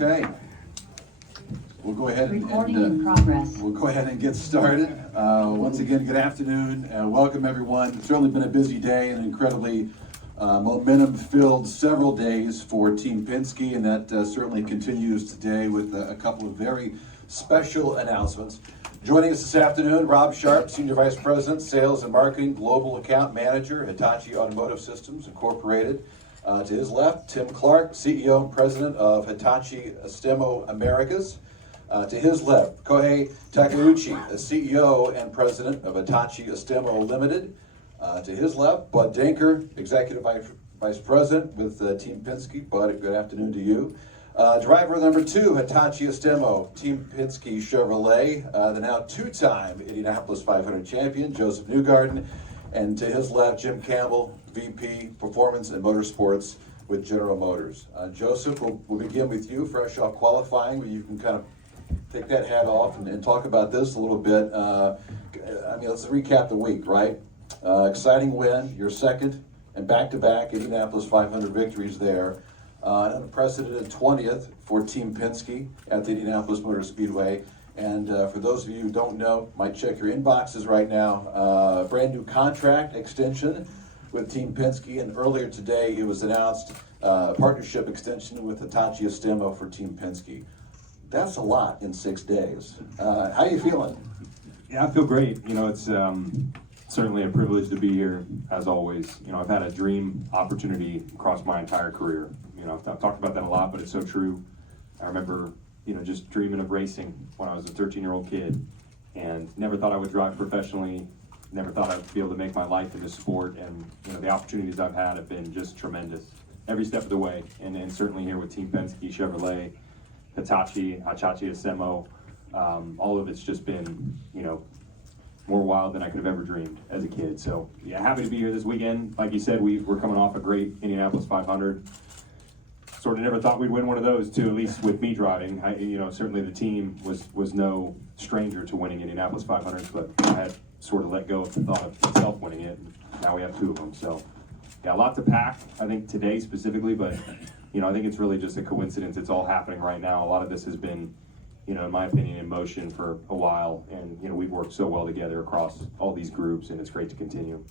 Okay. We'll go ahead Recording in progress. We'll go ahead and get started. Once again, good afternoon. Welcome everyone. It's certainly been a busy day and incredibly momentum-filled several days for Team Penske, and that certainly continues today with a couple of very special announcements. Joining us this afternoon, Rob Sharp, Senior Vice President, Sales and Marketing, Global Account Manager, Hitachi Automotive Systems Incorporated. To his left, Tim Clark, CEO and President of Hitachi Astemo Americas. To his left, Kohei Takeuchi, the CEO and President of Hitachi Astemo Limited. To his left, Bud Denker, Executive Vice President with Team Penske. Bud, good afternoon to you. Driver number 2, Hitachi Astemo, Team Penske Chevrolet, the now two-time Indianapolis 500 champion, Josef Newgarden. And to his left, Jim Campbell, VP Performance and Motorsports with General Motors. Joseph, we'll begin with you, fresh off qualifying, where you can kind of take that hat off and talk about this a little bit. Let's recap the week, right? Exciting win, your second and back-to-back Indianapolis 500 victories there. An unprecedented 20th for Team Penske at the Indianapolis Motor Speedway. And for those of you who don't know, might check your inboxes right now. Brand new contract extension with Team Penske, and earlier today it was announced a partnership extension with Hitachi Astemo for Team Penske. That's a lot in 6 days. How are you feeling? Yeah, I feel great. You know, it's certainly a privilege to be here, as always. You know, I've had a dream opportunity across my entire career. You know, I've talked about that a lot, but it's so true. I remember, just dreaming of racing when I was a 13-year-old kid, and never thought I would drive professionally, never thought I'd be able to make my life in this sport, and the opportunities I've had have been just tremendous every step of the way, and certainly here with Team Penske, Chevrolet, Hitachi Astemo, all of it's just been, more wild than I could have ever dreamed as a kid. So yeah, happy to be here this weekend. Like you said, we're coming off a great Indianapolis 500. Sort of never thought we'd win one of those too, at least with me driving. Certainly the team was no stranger to winning Indianapolis 500s, but I had sort of let go of the thought of myself winning it. And now we have 2 of them. So yeah, a lot to pack, I think, today specifically, but I think it's really just a coincidence. It's all happening right now. A lot of this has been, in my opinion, in motion for a while, and we've worked so well together across all these groups, and it's great to continue.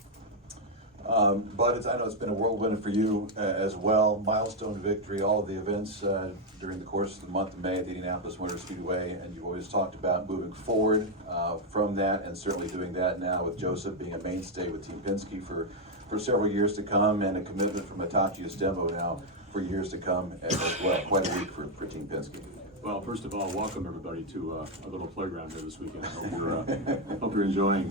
But I know it's been a whirlwind for you as well. Milestone victory, all of the events during the course of the month of May at the Indianapolis Motor Speedway, and you've always talked about moving forward from that, and certainly doing that now with Joseph being a mainstay with Team Penske for several years to come, and a commitment from Hitachi Astemo now for years to come as well. Quite a week for Team Penske. Well, first of all, welcome everybody to a little playground here this weekend. I hope you're enjoying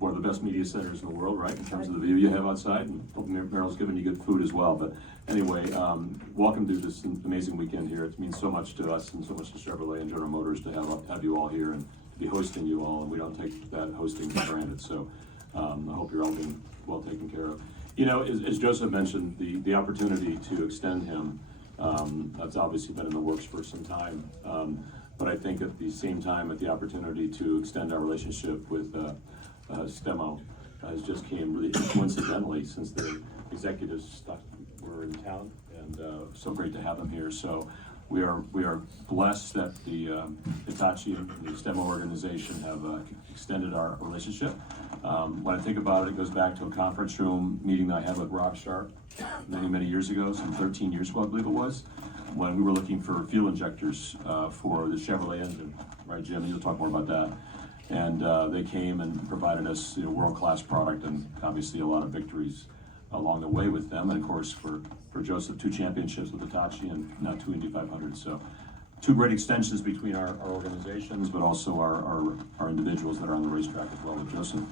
one of the best media centers in the world, right, in terms of the view you have outside, and hope Merrill's giving you good food as well. But anyway, welcome to this amazing weekend here. It means so much to us and so much to Chevrolet and General Motors to have you all here and to be hosting you all, and we don't take that hosting for granted. So I hope you're all being well taken care of. As Joseph mentioned, the opportunity to extend him, that's obviously been in the works for some time, but I think at the same time, the opportunity to extend our relationship with Astemo has just came really coincidentally, since the executives were in town, and so great to have them here. So we are blessed that the Hitachi and the Astemo organization have extended our relationship. When I think about it, it goes back to a conference room meeting that I had with Rob Sharp many years ago, some 13 years ago I believe it was, when we were looking for fuel injectors for the Chevrolet engine, right, Jim? You'll talk more about that. And they came and provided us a world-class product, and obviously a lot of victories along the way with them. And of course for Joseph, 2 championships with Hitachi and now 2 Indy 500. So 2 great extensions between our organizations, but also our individuals that are on the racetrack as well with Joseph.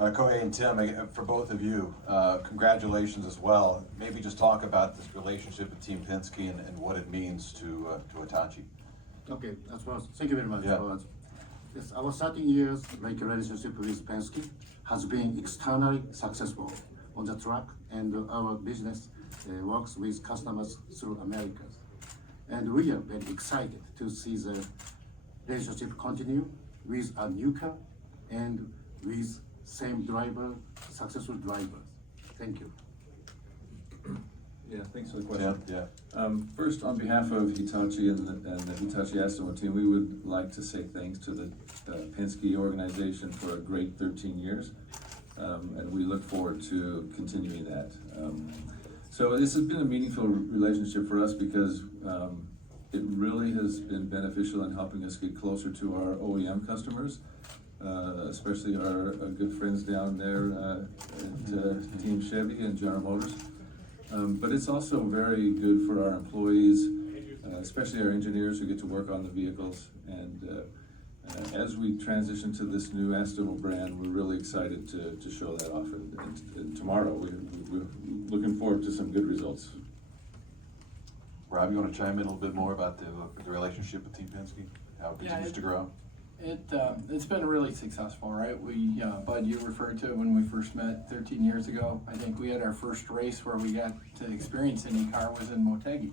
Kohei and Tim, for both of you, congratulations as well. Maybe just talk about this relationship with Team Penske and what it means to Hitachi. Okay, as well. Thank you very much. Yeah. Yes, our 13 years like relationship with Penske has been extremely successful on the track, and our business works with customers through America. And we are very excited to see the relationship continue with a new car and with same driver, successful drivers. Thank you. Yeah, thanks for the question. Yeah. First, on behalf of Hitachi and the Hitachi Astemo team, we would like to say thanks to the Penske organization for a great 13 years, and we look forward to continuing that. So this has been a meaningful relationship for us because it really has been beneficial in helping us get closer to our OEM customers, especially our good friends down there at Team Chevy and General Motors. But it's also very good for our employees, especially our engineers who get to work on the vehicles. And as we transition to this new Astemo brand, we're really excited to show that off. And tomorrow, we're looking forward to some good results. Rob, you want to chime in a little bit more about the relationship with Team Penske, how it continues to grow? It's been really successful, right? We, Bud, you referred to it when we first met 13 years ago. I think we had our first race where we got to experience IndyCar was in Motegi.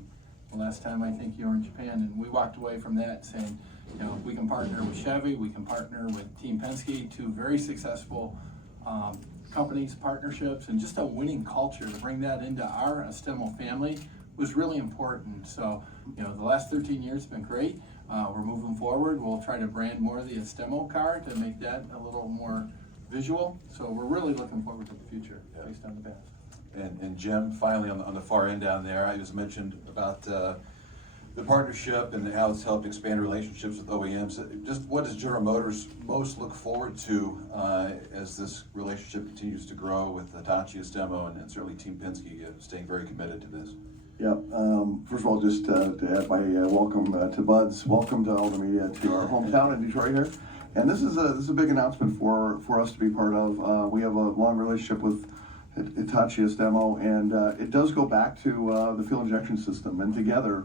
The last time I think you were in Japan, and we walked away from that saying, you know, we can partner with Chevy, we can partner with Team Penske, two very successful companies, partnerships, and just a winning culture to bring that into our Astemo family was really important. So, you know, the last 13 years have been great. We're moving forward. We'll try to brand more of the Astemo car to make that a little more visual. So we're really looking forward to the future based on the past. And Jim, finally on the far end down there, I just mentioned about the partnership and how it's helped expand relationships with OEMs. Just what does General Motors most look forward to as this relationship continues to grow with Hitachi, Astemo, and certainly Team Penske staying very committed to this? Yeah, first of all, just to add my welcome to Bud's, welcome to all the media to our hometown in Detroit here. And this is a big announcement for us to be part of. We have a long relationship with Hitachi Astemo, and it does go back to the fuel injection system. And together,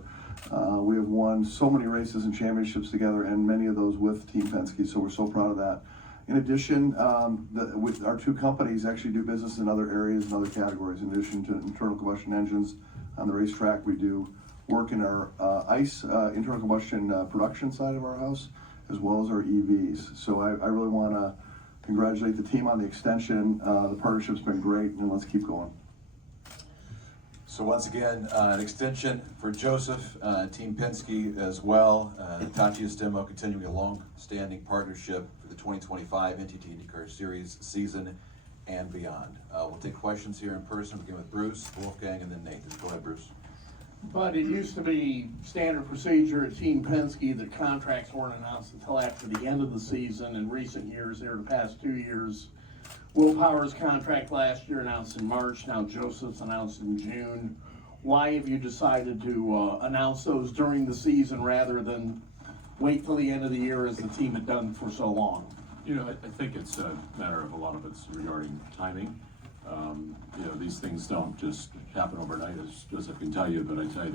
we have won so many races and championships together, and many of those with Team Penske, so we're so proud of that. In addition, with our two companies actually do business in other areas and other categories. In addition to internal combustion engines on the racetrack, we do work in our ICE, internal combustion production side of our house, as well as our EVs. So I really want to congratulate the team on the extension. The partnership's been great, and let's keep going. So once again, an extension for Joseph, Team Penske as well. Hitachi Astemo continuing a long-standing partnership for the 2025 NTT INDYCAR Series season and beyond. We'll take questions here in person. We'll begin with Bruce, Wolfgang, and then Nathan. Go ahead, Bruce. But it used to be standard procedure at Team Penske that contracts weren't announced until after the end of the season. In recent years, there the past 2 years, Will Power's contract last year announced in March, now Joseph's announced in June. Why have you decided to announce those during the season rather than wait till the end of the year as the team had done for so long? You know, I think it's a matter of a lot of it's regarding timing. You know, these things don't just happen overnight, as Joseph can tell you, but I tell you,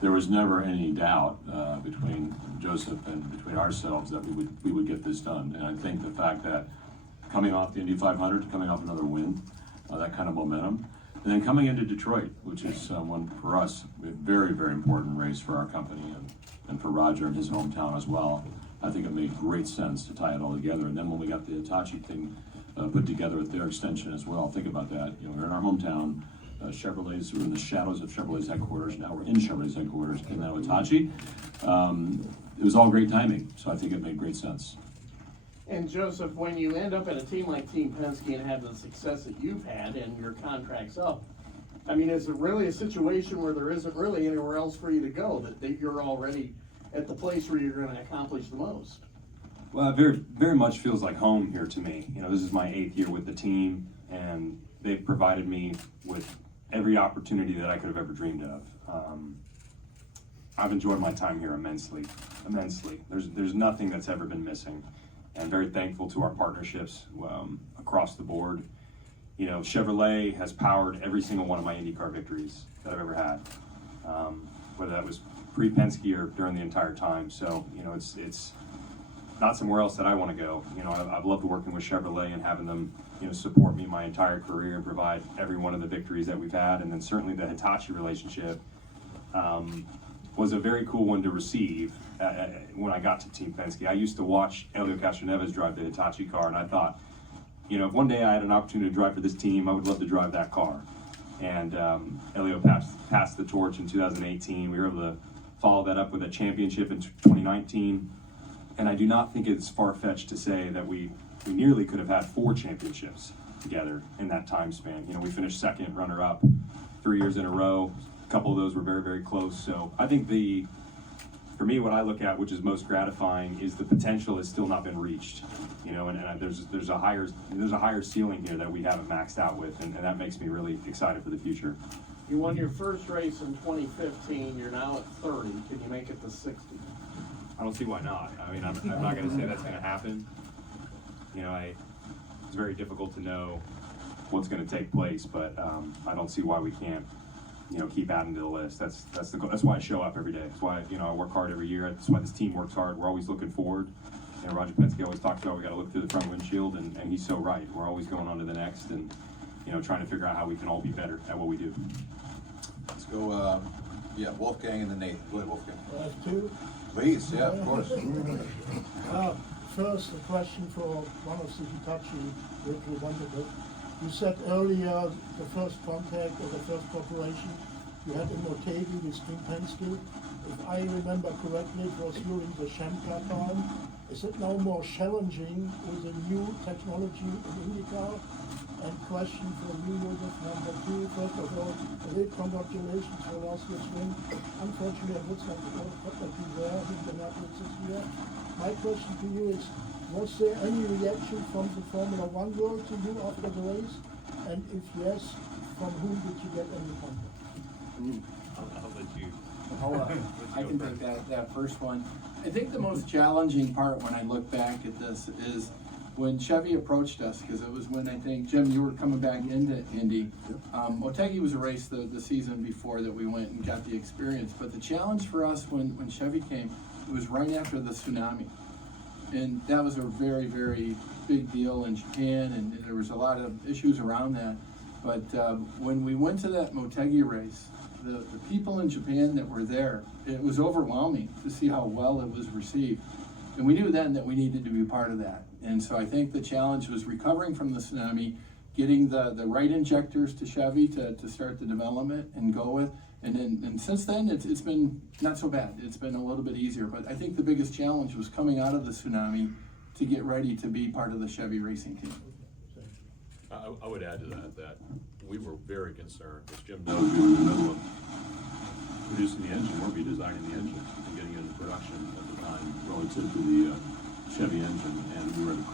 there was never any doubt between Joseph and between ourselves that we would get this done. And I think the fact that coming off the Indy 500, coming off another win, that kind of momentum, and then coming into Detroit, which is one for us, a very, very important race for our company and for Roger and his hometown as well. I think it made great sense to tie it all together. And then when we got the Hitachi thing put together with their extension as well, think about that. You know, we're in our hometown. Chevrolet's, we're in the shadows of Chevrolet's headquarters. Now we're in Chevrolet's headquarters, and now Hitachi. It was all great timing, so I think it made great sense. And Joseph, when you end up at a team like Team Penske and have the success that you've had and your contract's up, I mean, is it really a situation where there isn't really anywhere else for you to go, that you're already at the place where you're going to accomplish the most? Well, it very, very much feels like home here to me. You know, this is my 8th year with the team, and they've provided me with every opportunity that I could have ever dreamed of. I've enjoyed my time here immensely. There's nothing that's ever been missing, and very thankful to our partnerships across the board. You know, Chevrolet has powered every single one of my IndyCar victories that I've ever had, whether that was pre-Penske or during the entire time. So, you know, it's not somewhere else that I want to go. You know, I've loved working with Chevrolet and having them, you know, support me my entire career and provide every one of the victories that we've had. And then certainly the Hitachi relationship was a very cool one to receive when I got to Team Penske. I used to watch Helio Castroneves drive the Hitachi car, and I thought, you know, if one day I had an opportunity to drive for this team, I would love to drive that car. And Elio passed the torch in 2018. We were able to follow that up with a championship in 2019. And I do not think it's far-fetched to say that we nearly could have had 4 championships together in that time span. You know, we finished second, runner-up 3 years in a row. A couple of those were very, very close. So I think for me, what I look at, which is most gratifying, is the potential has still not been reached. You know, and there's a higher ceiling here that we haven't maxed out with, and that makes me really excited for the future. You won your first race in 2015, you're now at 30, can you make it to 60? I don't see why not. I mean, I'm not going to say that's going to happen. You know, it's very difficult to know what's going to take place, but I don't see why we can't, you know, keep adding to the list. That's the goal. That's why I show up every day. That's why, you know, I work hard every year. That's why this team works hard. We're always looking forward. You know, Roger Penske always talks about we got to look through the front windshield, and he's so right. We're always going on to the next, and you know, trying to figure out how we can all be better at what we do. Let's go, Wolfgang and then Nathan. Go ahead, Wolfgang. Two. Please, yeah, of course. First, a question for one of the Hitachi representatives. You said earlier the first contact or the first cooperation you had in Motegi with Team Penske. If I remember correctly, it was during the Shemka time. Is it now more challenging with the new technology in INDYCAR? And question for you, Josef, number 2. First of all, a big congratulations for last year's win. Unfortunately, it looks like the be there in the Netherlands this year. My question to you is, was there any reaction from the Formula One world to you after the race? And if yes, from whom did you get any contact? I'll let you. I can take that first one. I think the most challenging part when I look back at this is when Chevy approached us, because it was when I think, Jim, you were coming back into Indy. Motegi was a race the season before that we went and got the experience. But the challenge for us when Chevy came, it was right after the tsunami. And that was a very, very big deal in Japan, and there was a lot of issues around that. But when we went to that Motegi race, the people in Japan that were there, it was overwhelming to see how well it was received. And we knew then that we needed to be part of that. And so I think the challenge was recovering from the tsunami, getting the right injectors to Chevy to start the development and go with. And since then, it's been not so bad. It's been a little bit easier. But I think the biggest challenge was coming out of the tsunami to get ready to be part of the Chevy racing team. I would add to that we were very concerned, as Jim knows, we were in the middle of producing the engine, or redesigning the engine and getting it into production at the time relative to the Chevy engine, and we were at a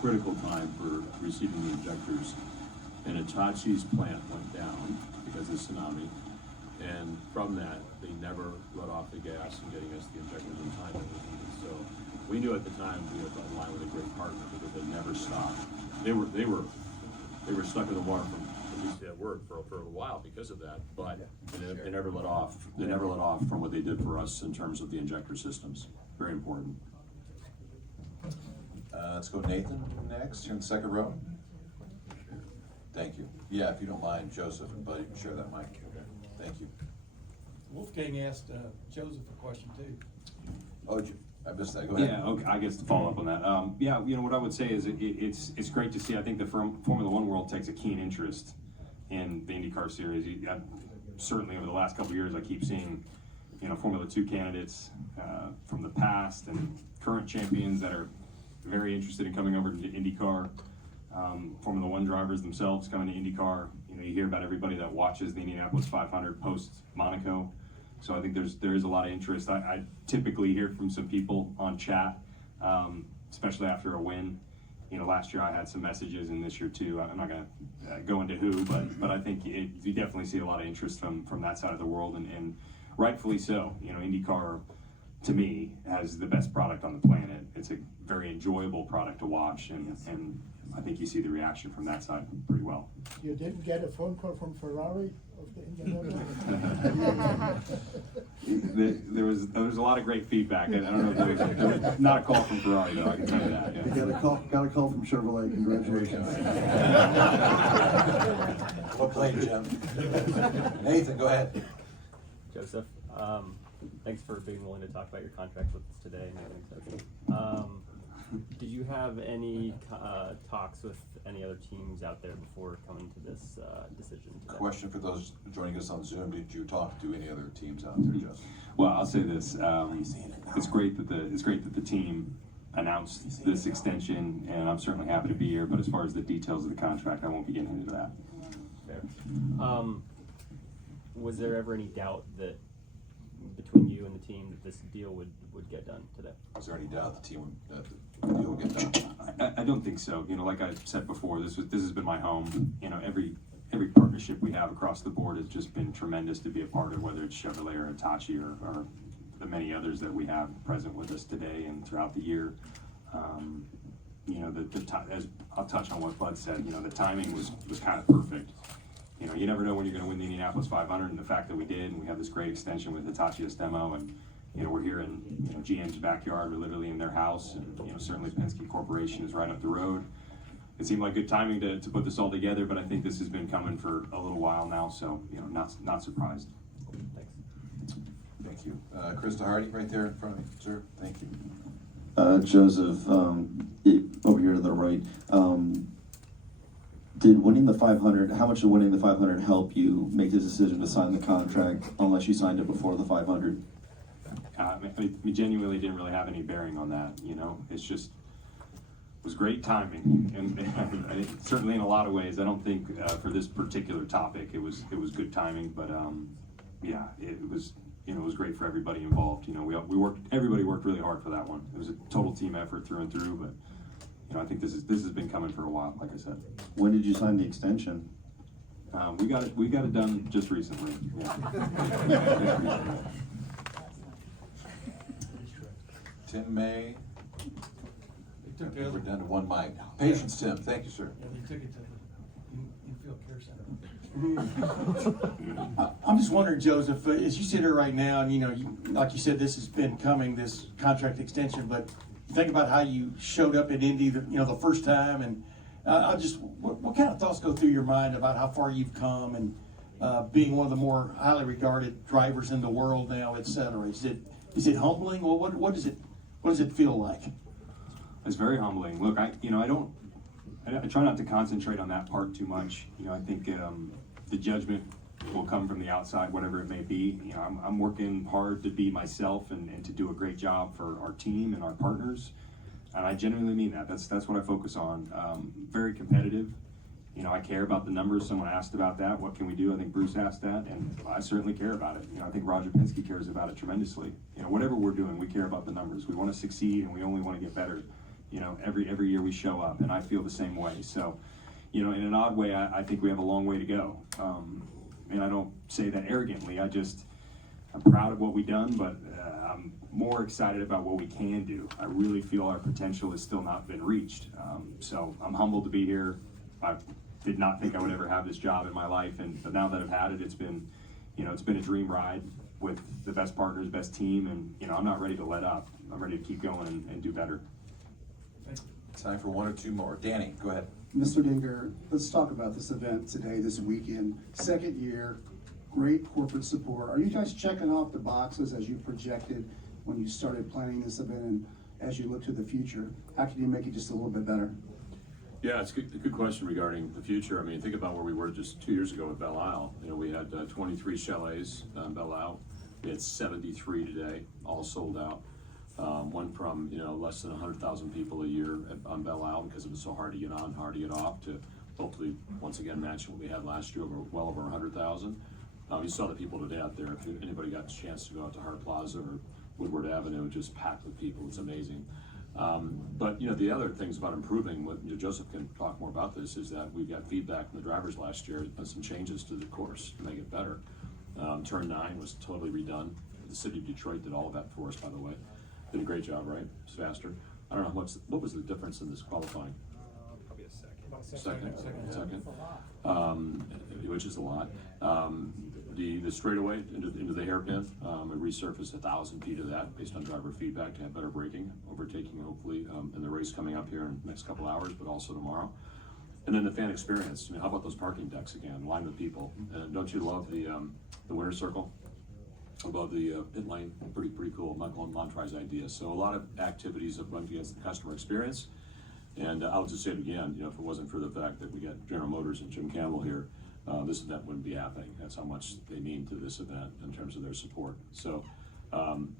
critical time for receiving the injectors. And Hitachi's plant went down because of the tsunami, and from that, they never let off the gas in getting us the injectors in time that we needed. So we knew at the time we were in line with a great partner because they never stopped. They were stuck in the water from, at least at work for a while because of that, but they never let off. They never let off from what they did for us in terms of the injector systems. Very important. Let's go Nathan next, here in the second row. Thank you. Yeah, if you don't mind, Joseph and Buddy, can share that mic. Thank you. Wolfgang asked Joseph a question too. Oh, I missed that. Go ahead. Yeah, okay, I guess to follow up on that. Yeah, you know, what I would say is it's great to see. I think the Formula One world takes a keen interest in the INDYCAR series. Certainly over the last couple of years, I keep seeing, you know, Formula 2 candidates from the past and current champions that are very interested in coming over to INDYCAR. Formula One drivers themselves coming to INDYCAR. You know, you hear about everybody that watches the Indianapolis 500 post Monaco. So I think there is a lot of interest. I typically hear from some people on chat, especially after a win. You know, last year I had some messages, and this year too. I'm not going to go into who, but I think you definitely see a lot of interest from that side of the world, and rightfully so. You know, INDYCAR, to me, has the best product on the planet. It's a very enjoyable product to watch, and I think you see the reaction from that side pretty well. You didn't get a phone call from Ferrari of the Indianapolis? There was a lot of great feedback. I don't know if there was not a call from Ferrari though. I can tell you that. Yeah. You got a call from Chevrolet. Congratulations. Well played, Jim. Nathan, go ahead. Joseph, thanks for being willing to talk about your contract with us today and everything. Did you have any talks with any other teams out there before coming to this decision today? Question for those joining us on Zoom, did you talk to any other teams out there, Justin? Well, I'll say this, it's great that the team announced this extension, and I'm certainly happy to be here, but as far as the details of the contract, I won't be getting into that. Fair. Was there ever any doubt that between you and the team that this deal would get done today? Is there any doubt the team that the deal will get done? I don't think so. You know, like I said before, this has been my home. You know, every partnership we have across the board has just been tremendous to be a part of, whether it's Chevrolet or Hitachi or the many others that we have present with us today and throughout the year. You know, as I'll touch on what Bud said, you know, the timing was kind of perfect. You know, you never know when you're going to win the Indianapolis 500, and the fact that we did, and we have this great extension with Hitachi Astemo, and you know, we're here in GM's backyard, we're literally in their house, and you know, certainly Penske Corporation is right up the road. It seemed like good timing to put this all together, but I think this has been coming for a little while now, so you know, not surprised. Thanks. Thank you. Krista Hardy, right there in front of you, sir. Thank you. Joseph, over here to the right. Did winning the 500, how much did winning the 500 help you make the decision to sign the contract unless you signed it before the 500? We genuinely didn't really have any bearing on that, you know. It's just, it was great timing, and certainly in a lot of ways. I don't think for this particular topic it was good timing, but yeah, it was, you know, it was great for everybody involved. You know, everybody worked really hard for that one. It was a total team effort through and through, but you know, I think this has been coming for a while, like I said. When did you sign the extension? We got it done just recently. Yeah. Tim May. They took the We're other, down to one mic. Patience, Tim. Thank you, sir. yeah, they took it to the infield care center. I'm just wondering, Joseph, as you sit here right now, and you know, like you said, this has been coming, this contract extension, but think about how you showed up at Indy, the first time, and what kind of thoughts go through your mind about how far you've come and being one of the more highly regarded drivers in the world now, et cetera? Is it humbling? Well, what does it feel like? It's very humbling. Look, I try not to concentrate on that part too much. You know, I think the judgment will come from the outside, whatever it may be. You know, I'm working hard to be myself and to do a great job for our team and our partners. And I genuinely mean that. That's what I focus on. Very competitive. You know, I care about the numbers. Someone asked about that. What can we do? I think Bruce asked that, and I certainly care about it. You know, I think Roger Penske cares about it tremendously. You know, whatever we're doing, we care about the numbers. We want to succeed, and we only want to get better. You know, every year we show up, and I feel the same way. So, you know, in an odd way, I think we have a long way to go. And I don't say that arrogantly. I'm proud of what we've done, but I'm more excited about what we can do. I really feel our potential has still not been reached. So I'm humbled to be here. I did not think I would ever have this job in my life, but now that I've had it, it's been a dream ride with the best partners, best team, and you know, I'm not ready to let up. I'm ready to keep going and do better. Time for one or two more. Danny, go ahead. Mr. Dinger, let's talk about this event today, this weekend. Second year, great corporate support. Are you guys checking off the boxes as you projected when you started planning this event, and as you look to the future? How can you make it just a little bit better? Yeah, it's a good question regarding the future. I mean, think about where we were just 2 years ago at Belle Isle. You know, we had 23 chalets in Belle Isle. We had 73 today, all sold out. Went from, you know, less than 100,000 people a year on Belle Isle because it was so hard to get on, hard to get off, to hopefully once again match what we had last year, well over 100,000. You saw the people today out there. If anybody got a chance to go out to Hart Plaza or Woodward Avenue, just packed with people. It's amazing. But you know, the other things about improving, what Joseph can talk more about this, is that we got feedback from the drivers last year on some changes to the course to make it better. Turn 9 was totally redone. The city of Detroit did all of that for us, by the way. Did a great job, right? It's faster. I don't know what was the difference in this qualifying? Probably a second. Second. Which is a lot. The straightaway into the hairpin, we resurfaced 1,000 feet of that based on driver feedback to have better braking, overtaking hopefully in the race coming up here in the next couple hours, but also tomorrow. And then the fan experience. I mean, how about those parking decks again? Line with people. And don't you love the winner's circle? above the pit lane. Pretty cool. Michael and Montreu's idea. So a lot of activities that run against the customer experience. And I'll just say it again, you know, if it wasn't for the fact that we got General Motors and Jim Campbell here, this event wouldn't be happening. That's how much they mean to this event in terms of their support. So, and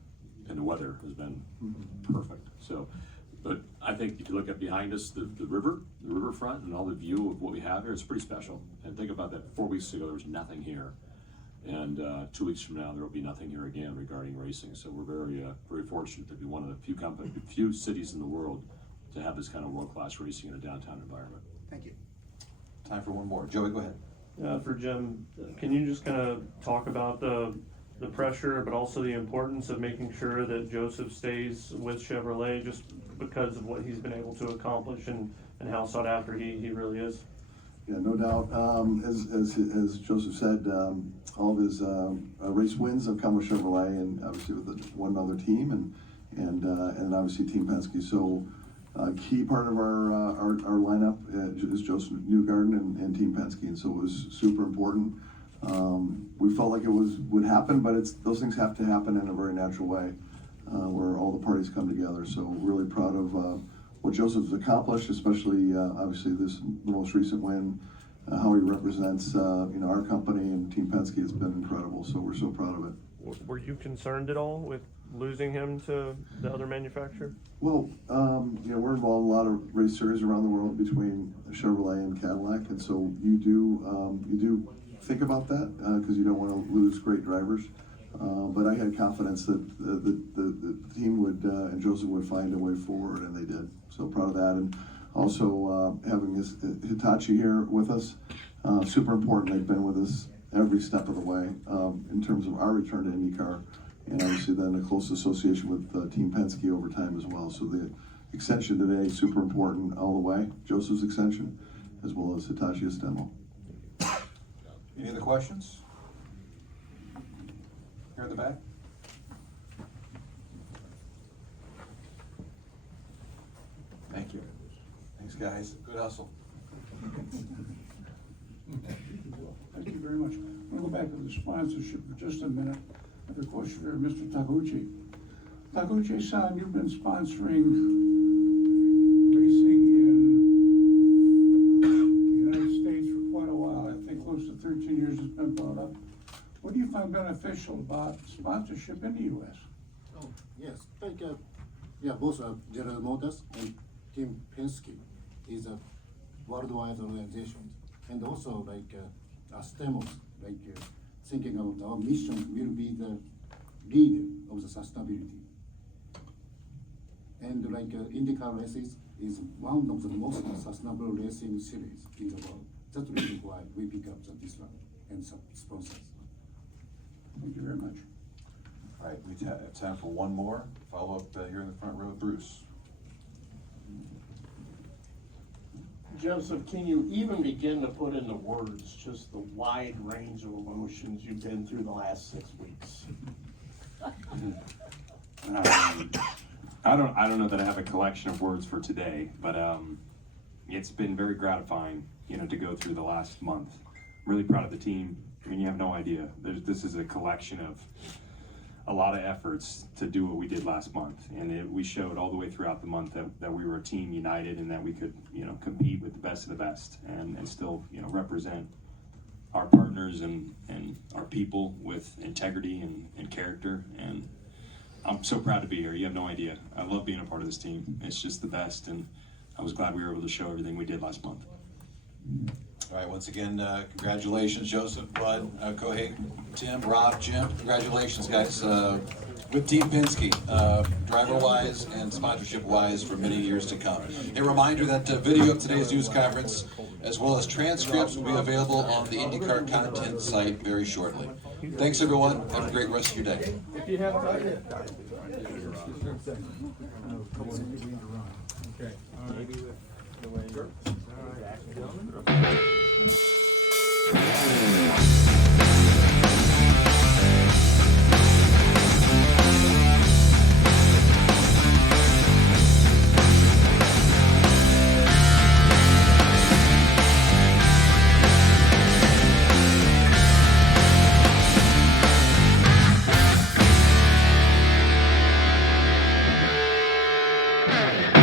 the weather has been perfect. So, but I think if you look at behind us, the riverfront and all the view of what we have here, it's pretty special. And think about that, 4 weeks ago, there was nothing here. And 2 weeks from now, there will be nothing here again regarding racing. So we're very fortunate to be one of the few cities in the world to have this kind of world-class racing in a downtown environment. Thank you. Time for one more. Joey, go ahead. For Jim, can you just kind of talk about the pressure, but also the importance of making sure that Josef stays with Chevrolet just because of what he's been able to accomplish and how sought after he really is? Yeah, no doubt. As Joseph said, all of his race wins have come with Chevrolet, and obviously with one other team, and obviously Team Penske. So, key part of our lineup is Josef Newgarden and Team Penske, and so it was super important. We felt like it would happen, but those things have to happen in a very natural way, where all the parties come together. So really proud of what Joseph's accomplished, especially obviously the most recent win. How he represents our company and Team Penske has been incredible. So we're so proud of it. Were you concerned at all with losing him to the other manufacturer? Well, we're involved in a lot of race series around the world between Chevrolet and Cadillac, and so you do think about that because you don't want to lose great drivers. But I had confidence that the team would and Joseph would find a way forward, and they did. So proud of that, and also having Hitachi here with us, super important. They've been with us every step of the way in terms of our return to IndyCar. And obviously then a close association with Team Penske over time as well. So the extension today, super important all the way. Joseph's extension, as well as Hitachi Astemo. Any other questions? Here in the back? Thank you. Thanks, guys. Good hustle. Thank you very much. I'm going to go back to the sponsorship for just a minute. I have a question for Mr. Taguchi. Taguchi-san, you've been sponsoring racing in the United States for quite a while. I think close to 13 years it's been brought up. What do you find beneficial about sponsorship in the U.S.? Oh, yes, both General Motors and Team Penske is a worldwide organization, and also Astemo, thinking of our mission will be the leader of the sustainability. And INDYCAR races is one of the most sustainable racing series in the world. That's the reason why we pick up this one and some sponsors. Thank you very much. All right, we have time for one more. Follow up here in the front row, Bruce. Joseph, can you even begin to put into words just the wide range of emotions you've been through the last 6 weeks? I don't know that I have a collection of words for today, but it's been very gratifying, to go through the last month. Really proud of the team. I mean, you have no idea. This is a collection of a lot of efforts to do what we did last month, and we showed all the way throughout the month that we were a team united and that we could, compete with the best of the best and still, represent our partners and our people with integrity and character. And I'm so proud to be here. You have no idea. I love being a part of this team. It's just the best, and I was glad we were able to show everything we did last month. All right, once again, congratulations, Joseph, Bud, Kohei, Tim, Rob, Jim. Congratulations, guys, with Team Penske, driver-wise and sponsorship-wise for many years to come. A reminder that video of today's news conference, as well as transcripts, will be available on the IndyCar content site very shortly. Thanks, everyone. Have a great rest of your day. If you have time. Okay. Maybe with the way. All right.